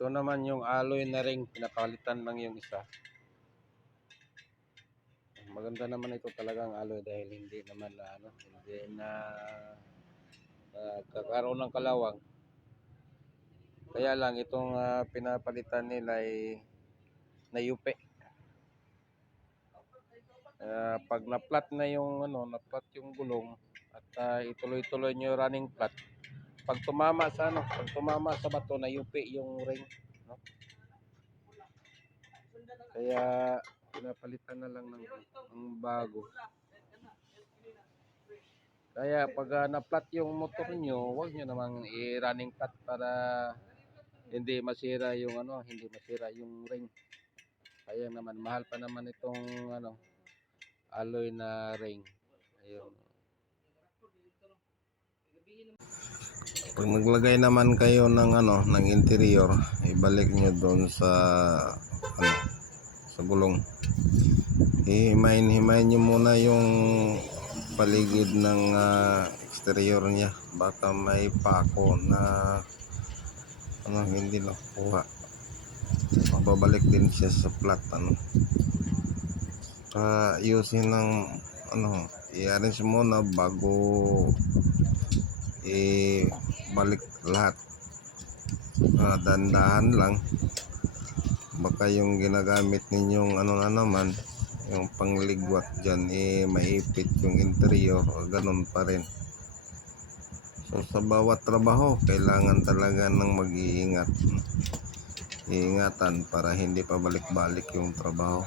Ito naman yung alloy na ring, pinapalitan lang yung isa. Maganda naman ito talagang alloy dahil hindi naman na hindi na kakaroon ng kalawang. Kaya lang itong pinapalitan nila ay nayupi. Pag na-flat na yung na-flat yung gulong at ituloy-tuloy niyo running flat. Pag tumama sa bato nayupi yung ring, no? Kaya pinapalitan na lang ng bago. Kaya pag na-flat yung motor niyo, huwag niyo namang i-running flat para hindi masira yung hindi masira yung ring. Kaya naman mahal pa naman itong alloy na ring. Ayun. Pag naglagay naman kayo ng ng interior, ibalik niyo doon sa sa gulong. Himayin niyo muna yung paligid ng exterior niya, baka may pako na hindi nakuha. Mababalik din siya sa flat ayusin ng i-arrange muna bago ibalik lahat. Dandahan lang, baka yung ginagamit ninyong na naman yung pangligwat dyan maipit yung interior o ganun pa rin. So sa bawat trabaho kailangan talaga ng mag-iingat, iingatan para hindi pa balik-balik yung trabaho.